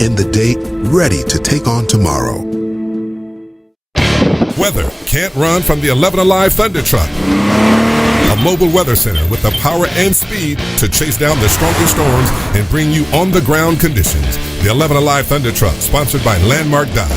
in the day, ready to take on tomorrow. Weather can't run from the 11 Alive Thunder Truck. A mobile weather center with the power and speed to chase down the strongest storms and bring you on-the-ground conditions. The 11 Alive Thunder Truck, sponsored by Landmark Dodge.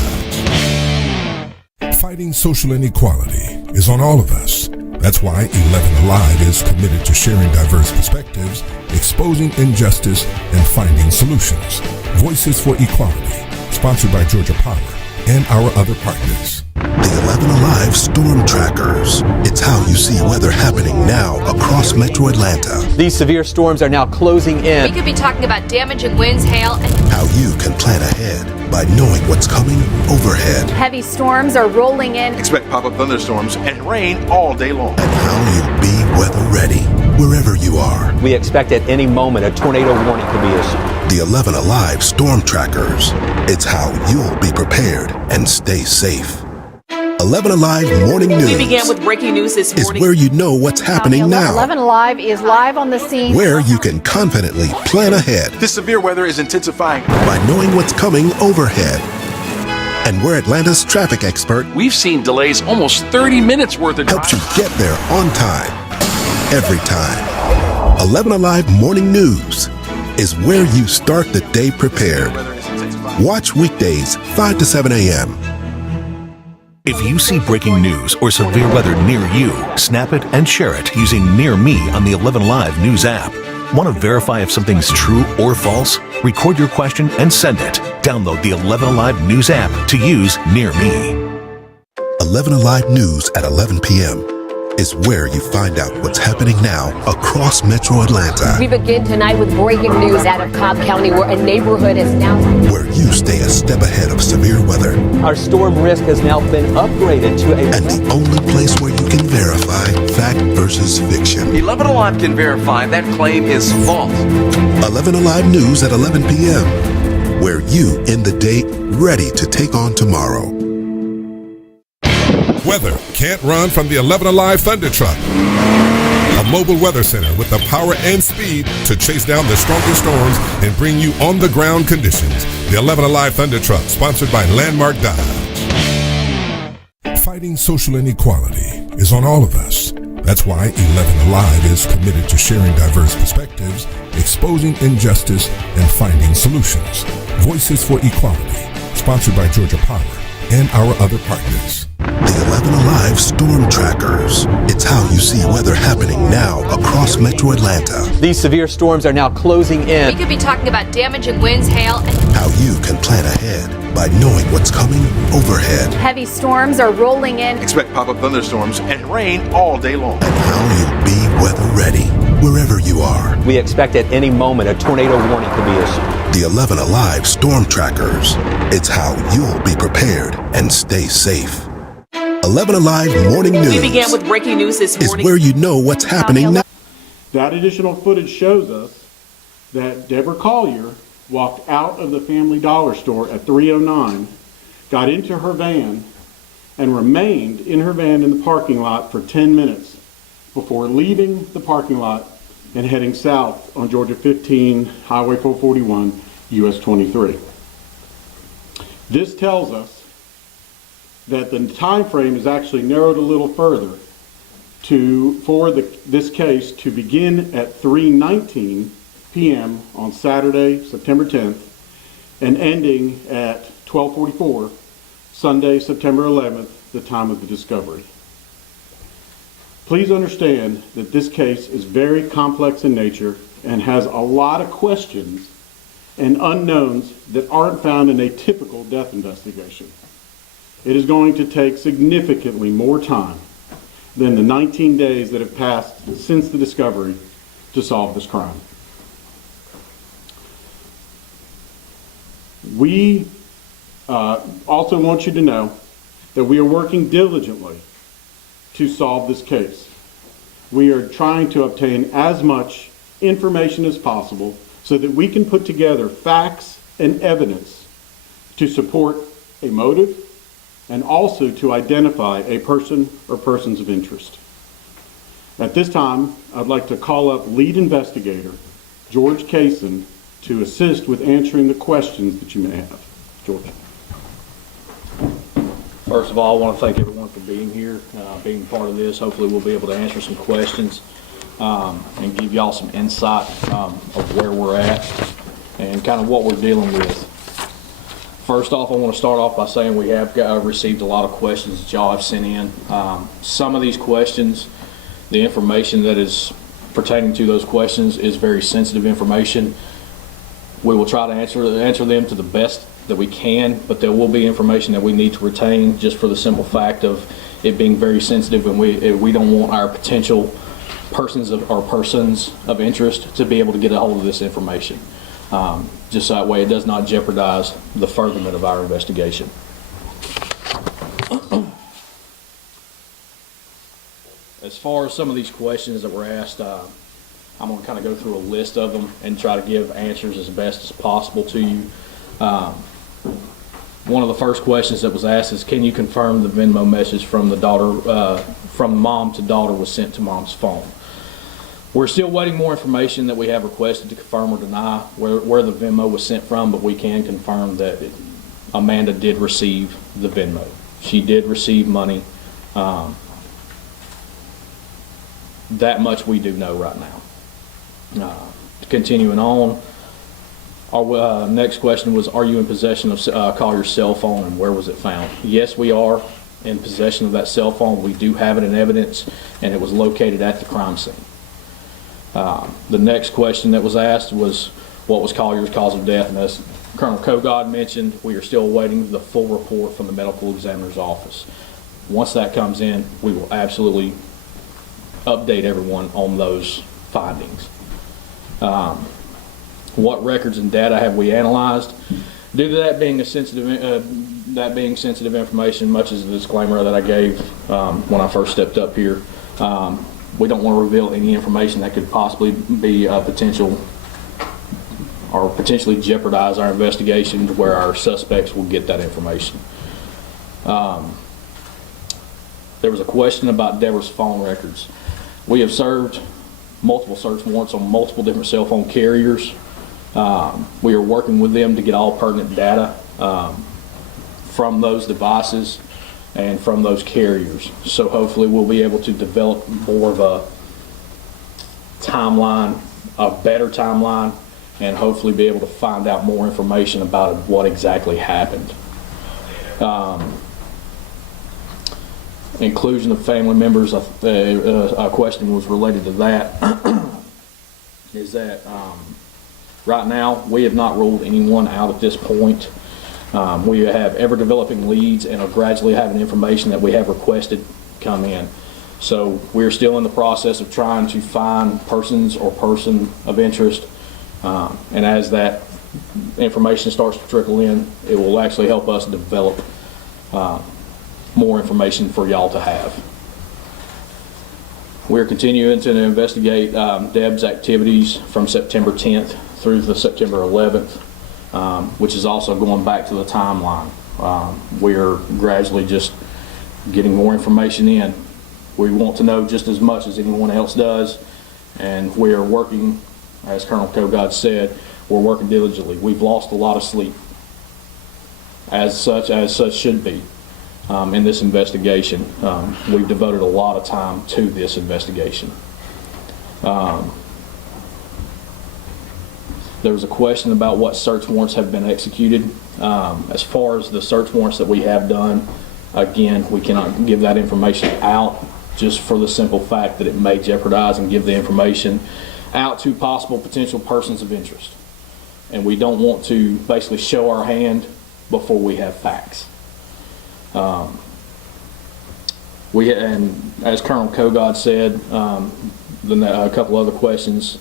Fighting social inequality is on all of us. That's why 11 Alive is committed to sharing diverse perspectives, exposing injustice, and finding solutions. Voices for Equality, sponsored by Georgia Power and our other partners. The 11 Alive Storm Trackers. It's how you see weather happening now across Metro Atlanta. These severe storms are now closing in. We could be talking about damaging winds, hail, and how you can plan ahead by knowing what's coming overhead. Heavy storms are rolling in. Expect pop-up thunderstorms and rain all day long. And how you'll be weather ready wherever you are. We expect at any moment a tornado warning could be issued. The 11 Alive Storm Trackers. It's how you'll be prepared and stay safe. 11 Alive Morning News. We began with breaking news this morning. Is where you know what's happening now. 11 Alive is live on the scene. Where you can confidently plan ahead. This severe weather is intensifying by knowing what's coming overhead. And we're Atlanta's traffic expert. We've seen delays almost 30 minutes worth of helps you get there on time. Every time. 11 Alive Morning News is where you start the day prepared. Watch weekdays 5 to 7 a.m. If you see breaking news or severe weather near you, snap it and share it using Near Me on the 11 Alive News app. Want to verify if something's true or false? Record your question and send it. Download the 11 Alive News app to use Near Me. 11 Alive News at 11 p.m. is where you find out what's happening now across Metro Atlanta. We begin tonight with breaking news out of Cobb County, where a neighborhood is now... where you stay a step ahead of severe weather. Our storm risk has now been upgraded to a... and the only place where you can verify fact versus fiction. 11 Alive can verify that claim is false. 11 Alive News at 11 p.m. where you end the day ready to take on tomorrow. Weather can't run from the 11 Alive Thunder Truck. A mobile weather center with the power and speed to chase down the strongest storms and bring you on-the-ground conditions. The 11 Alive Thunder Truck, sponsored by Landmark Dodge. Fighting social inequality is on all of us. That's why 11 Alive is committed to sharing diverse perspectives, exposing injustice, and finding solutions. Voices for Equality, sponsored by Georgia Power and our other partners. The 11 Alive Storm Trackers. It's how you see weather happening now across Metro Atlanta. These severe storms are now closing in. We could be talking about damaging winds, hail, and how you can plan ahead by knowing what's coming overhead. Heavy storms are rolling in. Expect pop-up thunderstorms and rain all day long. And how you'll be weather ready wherever you are. We expect at any moment a tornado warning could be issued. The 11 Alive Storm Trackers. It's how you'll be prepared and stay safe. 11 Alive Morning News. We began with breaking news this morning. Is where you know what's happening now. That additional footage shows us that Deborah Collier walked out of the Family Dollar store at 3:09, got into her van, and remained in her van in the parking lot for 10 minutes before leaving the parking lot and heading south on Georgia 15, Highway 441, US 23. This tells us that the time frame is actually narrowed a little further for this case to begin at 3:19 p.m. on Saturday, September 10th, and ending at 12:44 Sunday, September 11th, the time of the discovery. Please understand that this case is very complex in nature and has a lot of questions and unknowns that aren't found in a typical death investigation. It is going to take significantly more time than the 19 days that have passed since the discovery to solve this crime. We also want you to know that we are working diligently to solve this case. We are trying to obtain as much information as possible so that we can put together facts and evidence to support a motive and also to identify a person or persons of interest. At this time, I'd like to call up lead investigator George Kaysen to assist with answering the questions that you may have. George. First of all, I want to thank everyone for being here, being part of this. Hopefully we'll be able to answer some questions and give y'all some insight of where we're at and kind of what we're dealing with. First off, I want to start off by saying we have received a lot of questions that y'all have sent in. Some of these questions, the information that is pertaining to those questions is very sensitive information. We will try to answer them to the best that we can, but there will be information that we need to retain just for the simple fact of it being very sensitive, and we don't want our potential persons of interest to be able to get a hold of this information. Just that way it does not jeopardize the furtherment of our investigation. As far as some of these questions that were asked, I'm going to kind of go through a list of them and try to give answers as best as possible to you. One of the first questions that was asked is, can you confirm the Venmo message from the daughter, from mom to daughter was sent to mom's phone? We're still waiting more information that we have requested to confirm or deny where the Venmo was sent from, but we can confirm that Amanda did receive the Venmo. She did receive money. That much we do know right now. Continuing on, our next question was, are you in possession of Collier's cell phone and where was it found? Yes, we are in possession of that cell phone. We do have it in evidence, and it was located at the crime scene. The next question that was asked was, what was Collier's cause of death? And as Colonel Kogod mentioned, we are still awaiting the full report from the medical examiner's office. Once that comes in, we will absolutely update everyone on those findings. What records and data have we analyzed? Due to that being sensitive information, much as the disclaimer that I gave when I first stepped up here, we don't want to reveal any information that could possibly be a potential or potentially jeopardize our investigation to where our suspects will get that information. There was a question about Deborah's phone records. We have served multiple search warrants on multiple different cell phone carriers. We are working with them to get all pertinent data from those devices and from those carriers. So hopefully we'll be able to develop more of a timeline, a better timeline, and hopefully be able to find out more information about what exactly happened. Inclusion of family members, a question was related to that. Is that right now we have not ruled anyone out at this point. We have ever developing leads and are gradually having information that we have requested come in. So we're still in the process of trying to find persons or person of interest, and as that information starts to trickle in, it will actually help us develop more information for y'all to have. We're continuing to investigate Deb's activities from September 10th through the September 11th, which is also going back to the timeline. We're gradually just getting more information in. We want to know just as much as anyone else does, and we are working, as Colonel Kogod said, we're working diligently. We've lost a lot of sleep, as such should be. In this investigation, we've devoted a lot of time to this investigation. There was a question about what search warrants have been executed. As far as the search warrants that we have done, again, we cannot give that information out just for the simple fact that it may jeopardize and give the information out to possible potential persons of interest. And we don't want to basically show our hand before we have facts. And as Colonel Kogod said, then a couple other questions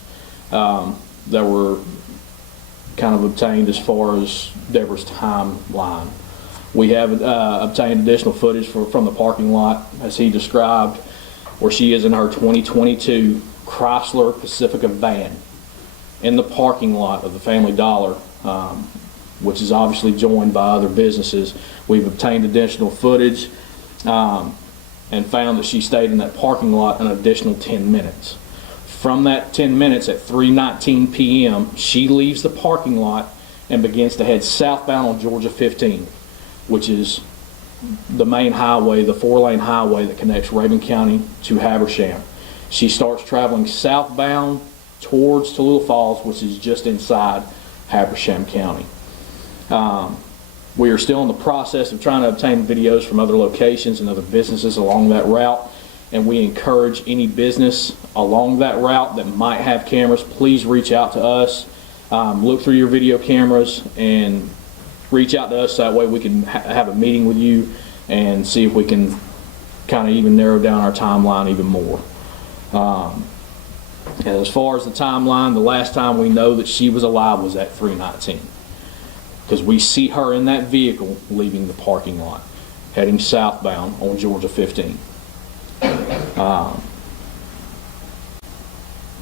that were kind of obtained as far as Deborah's timeline. We have obtained additional footage from the parking lot, as he described, where she is in her 2022 Chrysler Pacifica van in the parking lot of the Family Dollar, which is obviously joined by other businesses. We've obtained additional footage and found that she stayed in that parking lot an additional 10 minutes. From that 10 minutes at 3:19 p.m., she leaves the parking lot and begins to head southbound on Georgia 15, which is the main highway, the 4-lane highway that connects Raven County to Habersham. She starts traveling southbound towards Tallulah Falls, which is just inside Habersham County. We are still in the process of trying to obtain videos from other locations and other businesses along that route, and we encourage any business along that route that might have cameras, please reach out to us. Look through your video cameras and reach out to us, so that way we can have a meeting with you and see if we can kind of even narrow down our timeline even more. And as far as the timeline, the last time we know that she was alive was at 3:19, because we see her in that vehicle leaving the parking lot, heading southbound on Georgia 15.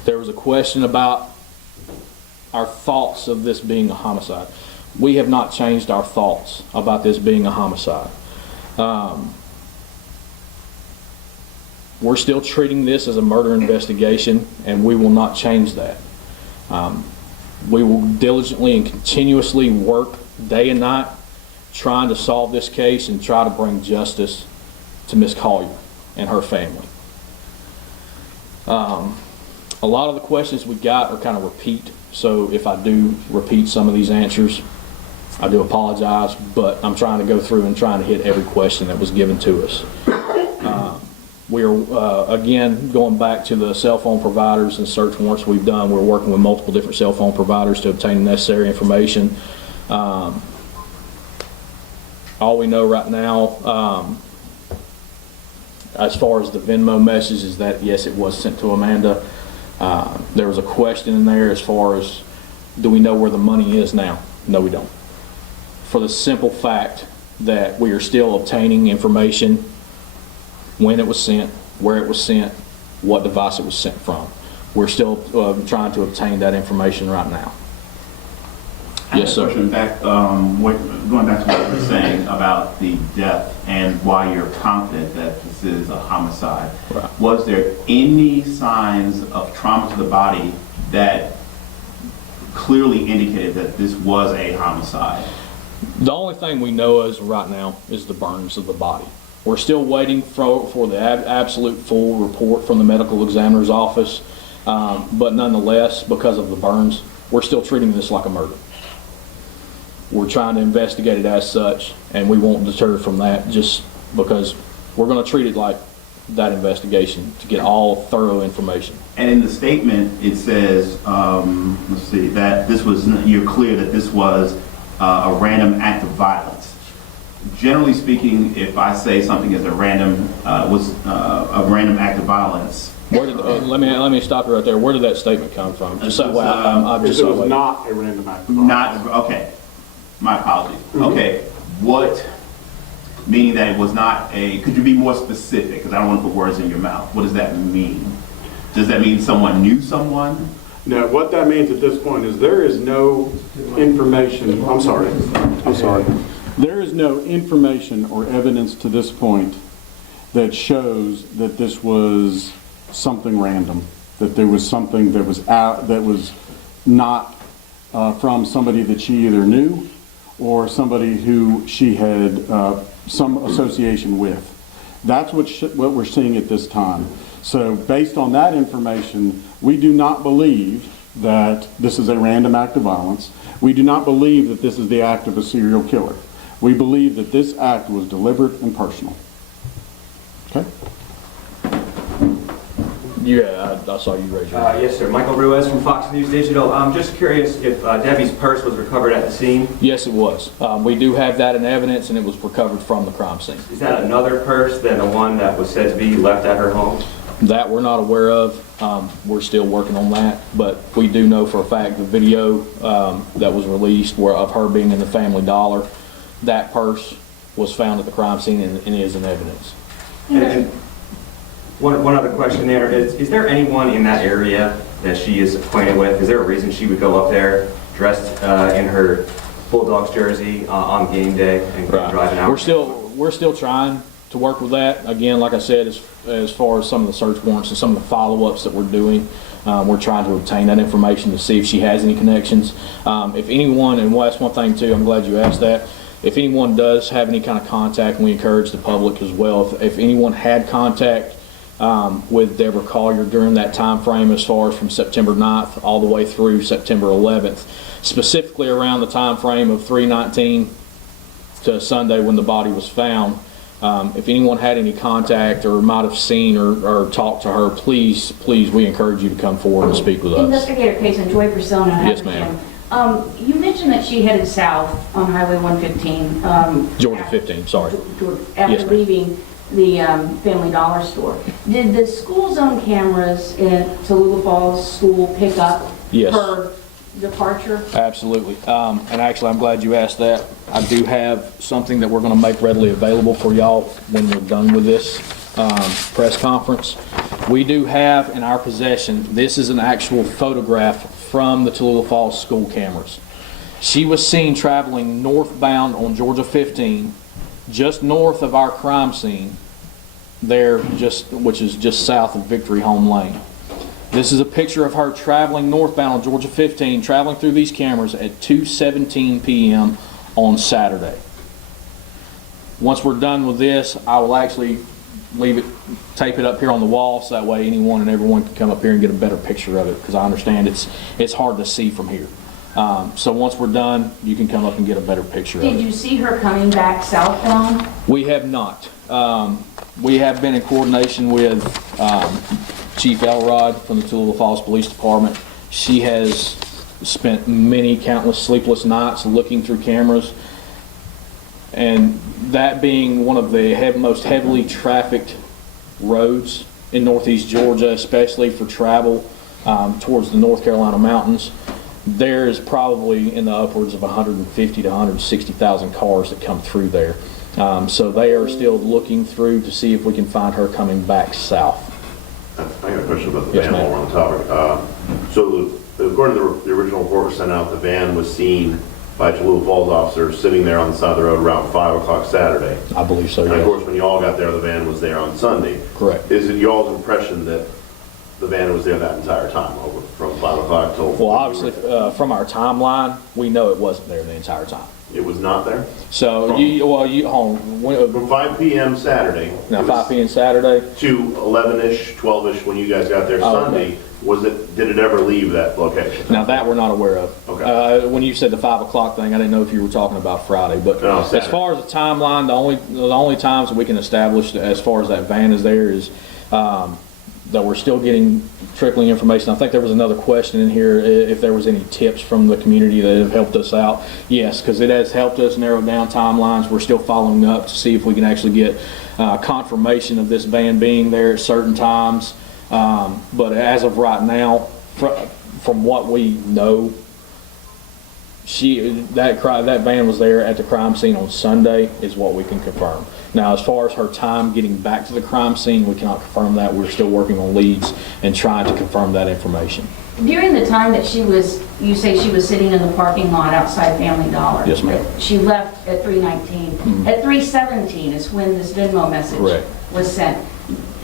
There was a question about our thoughts of this being a homicide. We have not changed our thoughts about this being a homicide. We're still treating this as a murder investigation, and we will not change that. We will diligently and continuously work day and night trying to solve this case and try to bring justice to Miss Collier and her family. A lot of the questions we got are kind of repeat, so if I do repeat some of these answers, I do apologize, but I'm trying to go through and trying to hit every question that was given to us. We are, again, going back to the cell phone providers and search warrants we've done. We're working with multiple different cell phone providers to obtain the necessary information. All we know right now, as far as the Venmo message, is that yes, it was sent to Amanda. There was a question in there as far as, do we know where the money is now? No, we don't. For the simple fact that we are still obtaining information, when it was sent, where it was sent, what device it was sent from. We're still trying to obtain that information right now. Yes, sir. Going back to what you were saying about the death and why you're confident that this is a homicide. Right. Was there any signs of trauma to the body that clearly indicated that this was a homicide? The only thing we know as right now is the burns of the body. We're still waiting for the absolute full report from the medical examiner's office, but nonetheless, because of the burns, we're still treating this like a murder. We're trying to investigate it as such, and we won't deter from that just because we're going to treat it like that investigation to get all thorough information. And in the statement, it says, let's see, that this was, you're clear that this was a random act of violence. Generally speaking, if I say something is a random act of violence. Where did, let me stop you right there. Where did that statement come from? Just so it was not a random act of violence. Okay. My apologies. Okay. What, meaning that it was not a, could you be more specific? Because I don't want to put words in your mouth. What does that mean? Does that mean someone knew someone? No, what that means at this point is there is no information. I'm sorry. There is no information or evidence to this point that shows that this was something random, that there was something that was out, that was not from somebody that she either knew or somebody who she had some association with. That's what we're seeing at this time. So based on that information, we do not believe that this is a random act of violence. We do not believe that this is the act of a serial killer. We believe that this act was deliberate and personal. Okay? Yeah, I saw you raise your hand. Yes, sir. Michael Ruiz from Fox News Digital. I'm just curious if Debbie's purse was recovered at the scene. Yes, it was. We do have that in evidence, and it was recovered from the crime scene. Is that another purse than the one that was said to be left at her home? That we're not aware of. We're still working on that, but we do know for a fact the video that was released of her being in the Family Dollar, that purse was found at the crime scene and is in evidence. And one other question there is there anyone in that area that she is acquainted with? Is there a reason she would go up there dressed in her Bulldogs jersey on game day and driving out? We're still trying to work with that. Again, like I said, as far as some of the search warrants and some of the follow-ups that we're doing, we're trying to obtain that information to see if she has any connections. If anyone, and that's one thing too, I'm glad you asked that. If anyone does have any kind of contact, and we encourage the public as well, if anyone had contact with Deborah Collier during that time frame, as far as from September 9th all the way through September 11th, specifically around the time frame of 3/19 to Sunday when the body was found, if anyone had any contact or might have seen or talked to her, please, we encourage you to come forward and speak with us. Investigator Case and Joy Persona. Yes, ma'am. You mentioned that she headed south on Highway 115. Georgia 15, sorry. After Yes, ma'am. leaving the Family Dollar store. Did the school zone cameras in Tallulah Falls School pick up Yes. her departure? Absolutely. And actually, I'm glad you asked that. I do have something that we're going to make readily available for y'all when we're done with this press conference. We do have in our possession, this is an actual photograph from the Tallulah Falls school cameras. She was seen traveling northbound on Georgia 15, just north of our crime scene there, which is just south of Victory Home Lane. This is a picture of her traveling northbound on Georgia 15, traveling through these cameras at 2:17 p.m. on Saturday. Once we're done with this, I will actually tape it up here on the wall, so that way anyone and everyone can come up here and get a better picture of it, because I understand it's hard to see from here. So once we're done, you can come up and get a better picture of it. Did you see her coming back southbound? We have not. We have been in coordination with Chief Elrod from the Tallulah Falls Police Department. She has spent countless sleepless nights looking through cameras, and that being one of the most heavily trafficked roads in northeast Georgia, especially for travel towards the North Carolina mountains, there is probably in the upwards of 150 to 160,000 cars that come through there. So they are still looking through to see if we can find her coming back south. I got a question about the Yes, van ma'am. while we're on the topic. So according to the original report was sent out, the van was seen by Tallulah Falls officers sitting there on the side of the road around 5 o'clock Saturday. I believe so, And of yes. course, when you all got there, the van was there on Sunday. Correct. Is it y'all's impression that the van was there that entire time, over from 5 o'clock till? Well, obviously, from our timeline, we know it wasn't there the entire time. It was not there? So, From 5 p.m. Saturday. Now, 5 p.m. Saturday? To 11-ish, 12-ish, when you guys got there Oh, Sunday, okay. Did it ever leave that location? Now, that we're not aware of. Okay. When you said the 5 o'clock thing, I didn't know if you were talking about Friday. But No, as Saturday. far as the timeline, the only times that we can establish as far as that van is there is that we're still getting trickling information. I think there was another question in here, if there was any tips from the community that have helped us out. Yes, because it has helped us narrow down timelines. We're still following up to see if we can actually get confirmation of this van being there at certain times. But as of right now, from what we know, that van was there at the crime scene on Sunday is what we can confirm. Now, as far as her time getting back to the crime scene, we cannot confirm that. We're still working on leads and trying to confirm that information. During the time that you say she was sitting in the parking lot outside Family Dollar. Yes, ma'am. She left at 3:19. At 3:17 is when this Venmo message Correct. was sent.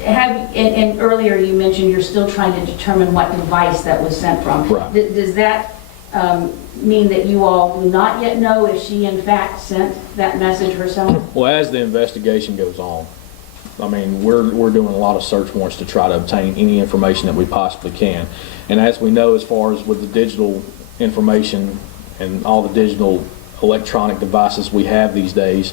And earlier you mentioned you're still trying to determine what device that was sent from. Right. Does that mean that you all do not yet know if she in fact sent that message herself? Well, as the investigation goes on, I mean, we're doing a lot of search warrants to try to obtain any information that we possibly can. And as we know, as far as with the digital information and all the digital electronic devices we have these days,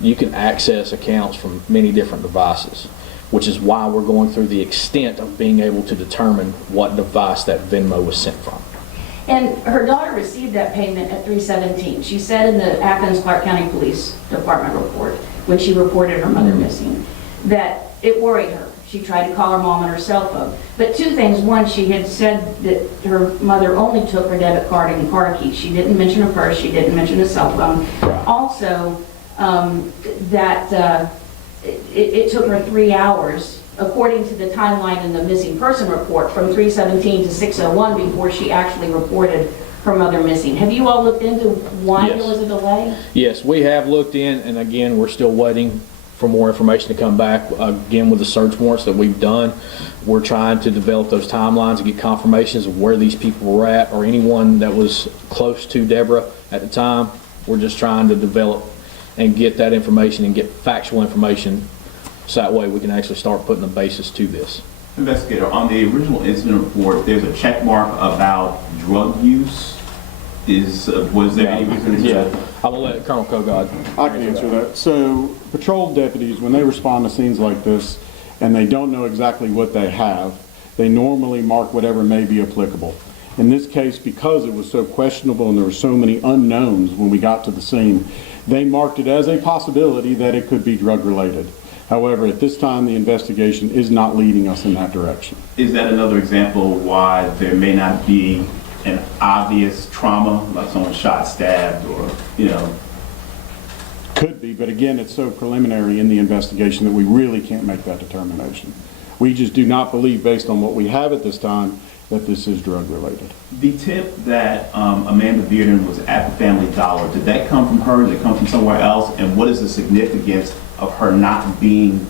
you can access accounts from many different devices, which is why we're going through the extent of being able to determine what device that Venmo was sent from. And her daughter received that payment at 3:17. She said in the Athens Clark County Police Department report, when she reported her mother missing, that it worried her. She tried to call her mom on her cell phone. But two things. One, she had said that her mother only took her debit card and car key. She didn't mention a purse. She didn't mention a cell phone. Also, that it took her 3 hours, according to the timeline in the missing person report, from 3:17 to 6:01 before she actually reported her mother missing. Have you all looked into why Yes. there was a delay? Yes, we have looked in, and again, we're still waiting for more information to come back. Again, with the search warrants that we've done, we're trying to develop those timelines and get confirmations of where these people were at, or anyone that was close to Deborah at the time. We're just trying to develop and get that information and get factual information, so that way we can actually start putting a basis to this. Investigator, on the original incident report, there's a check mark about drug use. Was there any reason? Yeah, I will let Colonel Kogod. I can answer that. So patrol deputies, when they respond to scenes like this and they don't know exactly what they have, they normally mark whatever may be applicable. In this case, because it was so questionable and there were so many unknowns when we got to the scene, they marked it as a possibility that it could be drug related. However, at this time, the investigation is not leading us in that direction. Is that another example why there may not be an obvious trauma, like someone shot, stabbed, or, Could be, but again, it's so preliminary in the investigation that we really can't make that determination. We just do not believe, based on what we have at this time, that this is drug related. The tip that Amanda Bearden was at the Family Dollar, did that come from her? Did it come from somewhere else? And what is the significance of her not being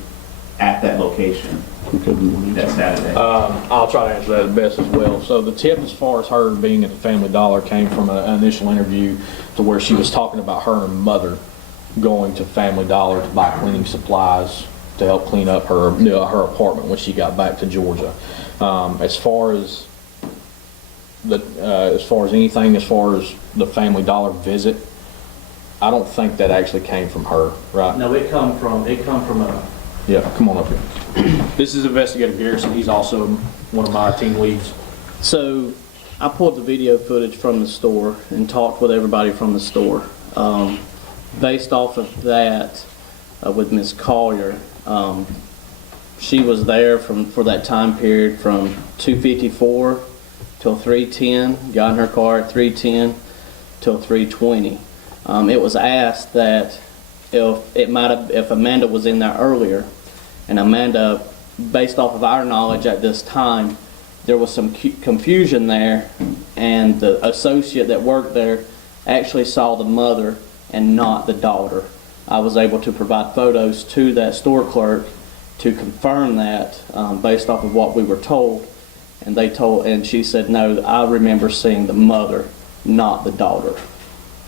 at that location that Saturday? I'll try to answer that as best as well. So the tip, as far as her being at the Family Dollar, came from an initial interview to where she was talking about her and her mother going to Family Dollar to buy cleaning supplies to help clean up her apartment when she got back to Georgia. As far as anything, as far as the Family Dollar visit, I don't think that actually came from her, right? No, it come from a. Yeah, come on up here. This is Investigative Garrison. He's also one of my team leads. So I pulled the video footage from the store and talked with everybody from the store. Based off of that, with Miss Collier, she was there for that time period from 2:54 till 3:10. Got in her car at 3:10 till 3:20. It was asked that if Amanda was in there earlier, and Amanda, based off of our knowledge at this time, there was some confusion there, and the associate that worked there actually saw the mother and not the daughter. I was able to provide photos to that store clerk to confirm that, based off of what we were told, and she said, no, I remember seeing the mother, not the daughter.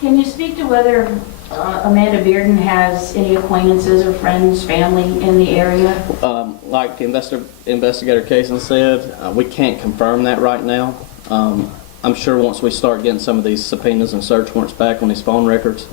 Can you speak to whether Amanda Bearden has any acquaintances or friends, family in the area? Like Investigator Kaysen said, we can't confirm that right now. I'm sure once we start getting some of these subpoenas and search warrants back on these phone records,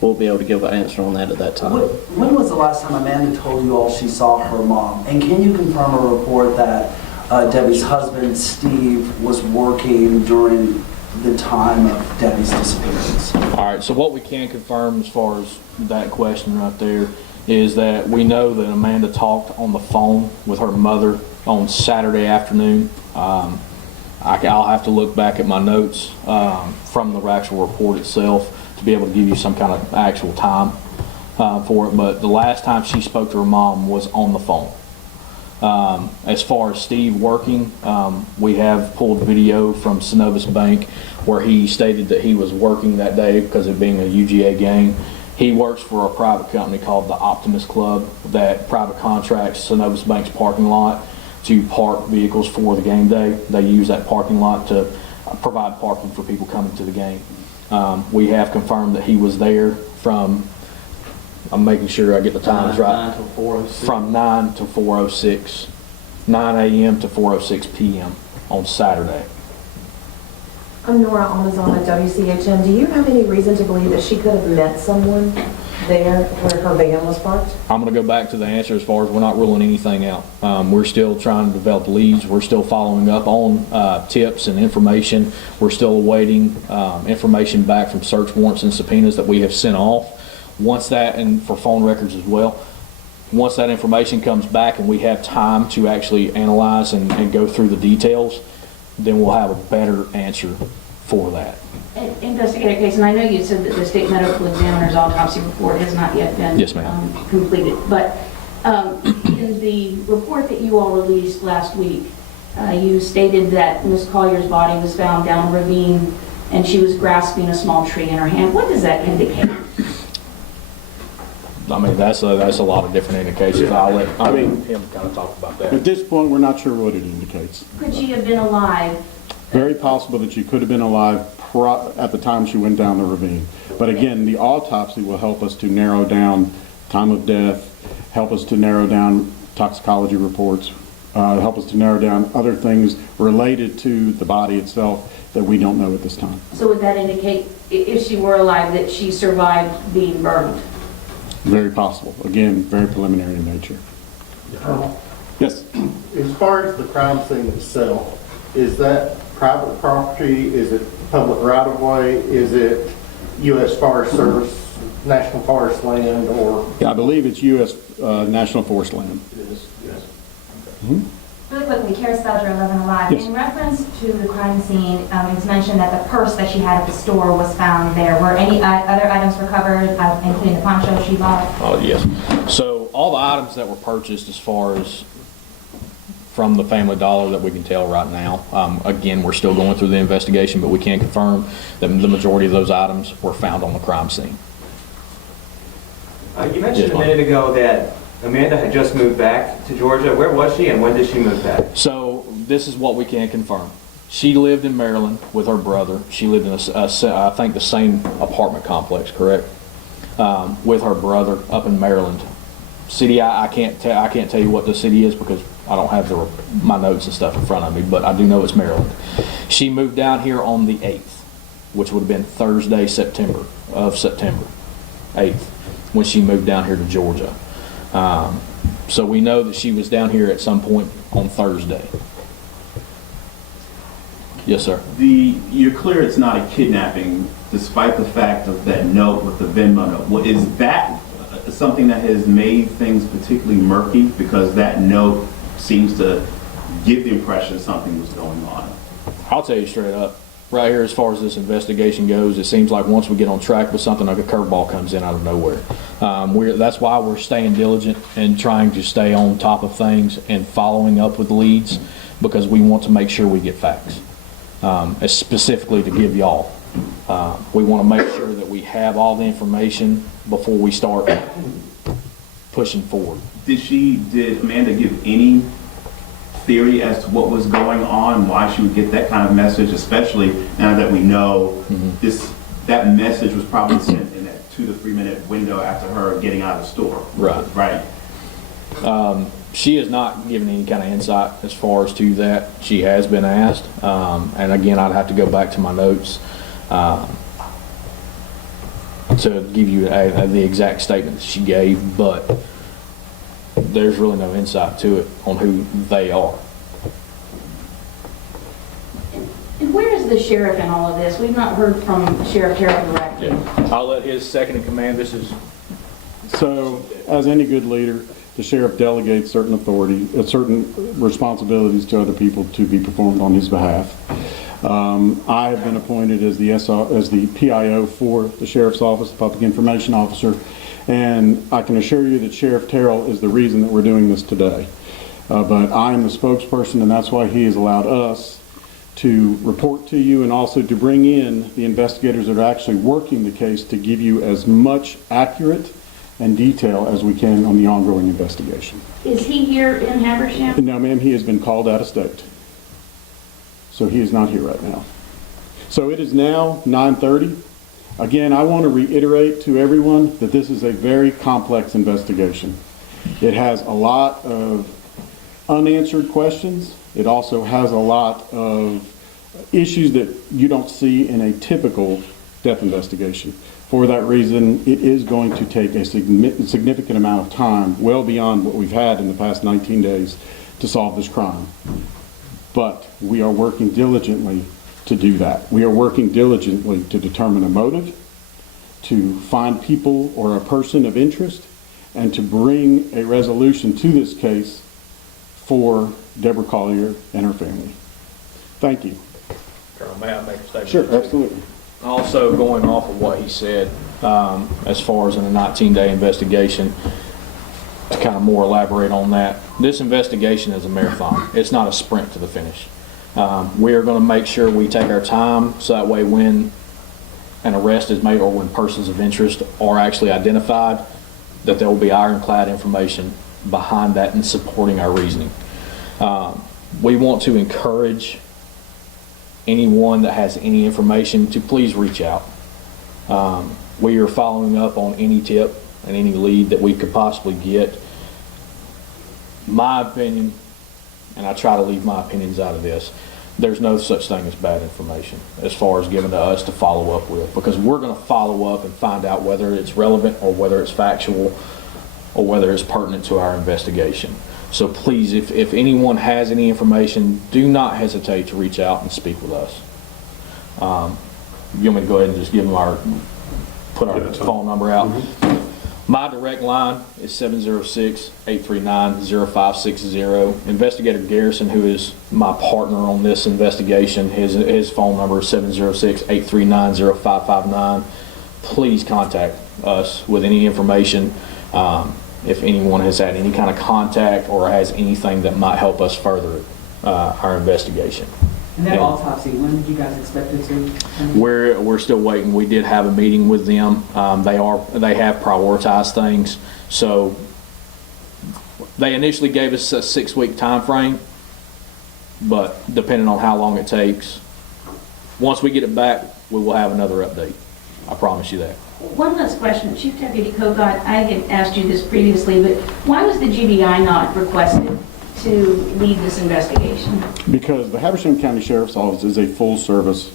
we'll be able to give an answer on that at that time. When was the last time Amanda told you all she saw her mom? And can you confirm a report that Debbie's husband, Steve, was working during the time of Debbie's disappearance? All right, so what we can confirm as far as that question right there is that we know that Amanda talked on the phone with her mother on Saturday afternoon. I'll have to look back at my notes from the actual report itself to be able to give you some kind of actual time for it, but the last time she spoke to her mom was on the phone. As far as Steve working, we have pulled video from Synovus Bank where he stated that he was working that day because of being a UGA game. He works for a private company called the Optimus Club that private contracts Synovus Bank's parking lot to park vehicles for the game day. They use that parking lot to provide parking for people coming to the game. We have confirmed that he was there from, I'm making sure I get the times right, 9 to 4:06. from 9 to 4:06, 9 a.m. to 4:06 p.m. on Saturday. I'm Nora Almazan at WCHM. Do you have any reason to believe that she could have met someone there where her van was parked? I'm going to go back to the answer as far as we're not ruling anything out. We're still trying to develop leads. We're still following up on tips and information. We're still awaiting information back from search warrants and subpoenas that we have sent off. Once that, and for phone records as well, once that information comes back and we have time to actually analyze and go through the details, then we'll have a better answer for that. Investigator Case, and I know you said that the state medical examiner's autopsy report has not yet been Yes, ma'am. Completed, but in the report that you all released last week, you stated that Ms. Collier's body was found down a ravine and she was grasping a small tree in her hand. What does that indicate? I mean, that's a lot of different indications. Yeah. I'll let him kind of talk about that. At this point, we're not sure what it indicates. Could she have been alive? Very possible that she could have been alive at the time she went down the ravine. But again, the autopsy will help us to narrow down time of death, help us to narrow down toxicology reports, help us to narrow down other things related to the body itself that we don't know at this time. So would that indicate, if she were alive, that she survived being burned? Very possible. Again, very preliminary in nature. Yes? As far as the crime scene itself, is that private property? Is it public right-of-way? Is it U.S. Forest Service, National Forest land, or? Yeah, I believe it's U.S. National Forest land. It is, yes. Mm-hmm. Really quickly, Kara Spelter, 11 Alive. Yes. In reference to the crime scene, it's mentioned that the purse that she had at the store was found there. Were any other items recovered, including the poncho she bought? Oh, yes. So all the items that were purchased as far as from the Family Dollar that we can tell right now, again, we're still going through the investigation, but we can confirm that the majority of those items were found on the crime scene. You mentioned a minute ago that Amanda had just moved back to Georgia. Where was she and when did she move back? So this is what we can confirm. She lived in Maryland with her brother. She lived in, I think, the same apartment complex, correct? With her brother up in Maryland. City, I can't tell you what the city is because I don't have my notes and stuff in front of me, but I do know it's Maryland. She moved down here on the 8th, which would have been Thursday, September 8th, when she moved down here to Georgia. So we know that she was down here at some point on Thursday. Yes, sir. You're clear it's not a kidnapping, despite the fact of that note with the Venmo note. Well, is that something that has made things particularly murky? Because that note seems to give the impression something was going on. I'll tell you straight up. Right here, as far as this investigation goes, it seems like once we get on track with something, like a curveball comes in out of nowhere. That's why we're staying diligent and trying to stay on top of things and following up with leads, because we want to make sure we get facts, specifically to give y'all. We want to make sure that we have all the information before we start pushing forward. Did Amanda give any theory as to what was going on, why she would get that kind of message, especially now that we know that message was probably sent in that 2 to 3 minute window after her getting out of the store? Right. She has not given any kind of insight as far as to that. She has been asked, and again, I'd have to go back to my notes to give you the exact statement that she gave, but there's really no insight to it on who they are. And where is the sheriff in all of this? We've not heard from Sheriff Carroll directly. Yeah. I'll let his second in command. So, as any good leader, the sheriff delegates certain authority, certain responsibilities to other people to be performed on his behalf. I have been appointed as the PIO for the Sheriff's Office, the Public Information Officer, and I can assure you that Sheriff Terrell is the reason that we're doing this today. But I am the spokesperson, and that's why he has allowed us to report to you and also to bring in the investigators that are actually working the case to give you as much accurate and detail as we can on the ongoing investigation. Is he here in Habersham? No, ma'am, he has been called out of state. So he is not here right now. So it is now 9:30. Again, I want to reiterate to everyone that this is a very complex investigation. It has a lot of unanswered questions. It also has a lot of issues that you don't see in a typical death investigation. For that reason, it is going to take a significant amount of time, well beyond what we've had in the past 19 days, to solve this crime. But we are working diligently to do that. We are working diligently to determine a motive, to find people or a person of interest, and to bring a resolution to this case for Deborah Collier and her family. Thank you. Colonel, may I make a statement? Sure, absolutely. Also, going off of what he said, as far as in a 19-day investigation, to kind of more elaborate on that, this investigation is a marathon. It's not a sprint to the finish. We are going to make sure we take our time so that way when an arrest is made or when persons of interest are actually identified, that there will be ironclad information behind that and supporting our reasoning. We want to encourage anyone that has any information to please reach out. We are following up on any tip and any lead that we could possibly get. My opinion, and I try to leave my opinions out of this, there's no such thing as bad information as far as given to us to follow up with, because we're going to follow up and find out whether it's relevant or whether it's factual or whether it's pertinent to our investigation. So please, if anyone has any information, do not hesitate to reach out and speak with us. You want me to go ahead and just give them put our phone number out? My direct line is 706-839-0560. Investigator Garrison, who is my partner on this investigation, his phone number is 706-839-0559. Please contact us with any information. If anyone has had any kind of contact or has anything that might help us further our investigation. And that autopsy, when did you guys expect it to? We're still waiting. We did have a meeting with them. They have prioritized things. So they initially gave us a 6-week time frame, but depending on how long it takes, once we get it back, we will have another update. I promise you that. One last question. Chief Deputy Kogot, I had asked you this previously, but why was the GBI not requested to lead this investigation? Because the Habersham County Sheriff's Office is a full-service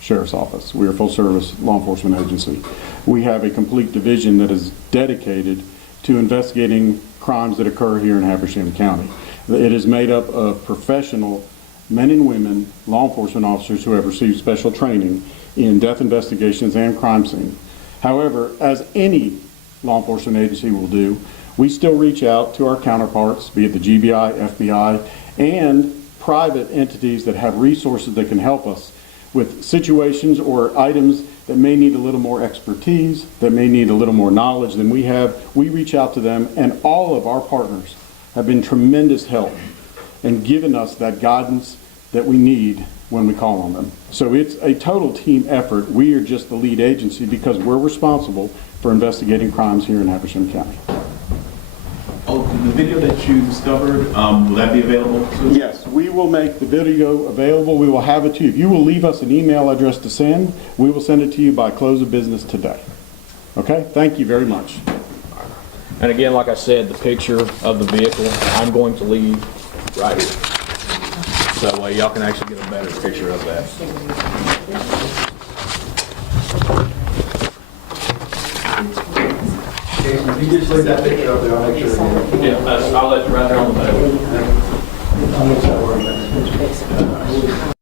sheriff's office. We are a full-service law enforcement agency. We have a complete division that is dedicated to investigating crimes that occur here in Habersham County. It is made up of professional men and women, law enforcement officers who have received special training in death investigations and crime scene. However, as any law enforcement agency will do, we still reach out to our counterparts, be it the GBI, FBI, and private entities that have resources that can help us with situations or items that may need a little more expertise, that may need a little more knowledge than we have. We reach out to them, and all of our partners have been tremendous help and given us that guidance that we need when we call on them. So it's a total team effort. We are just the lead agency because we're responsible for investigating crimes here in Habersham County. Oh, the video that you discovered, will that be available soon? Yes, we will make the video available. We will have it to you. If you will leave us an email address to send, we will send it to you by close of business today. Okay? Thank you very much. And again, like I said, the picture of the vehicle, I'm going to leave right here. So that way y'all can actually get a better picture of that. If you just leave that picture up there, I'll make sure. Yeah, I'll let you right there on the table.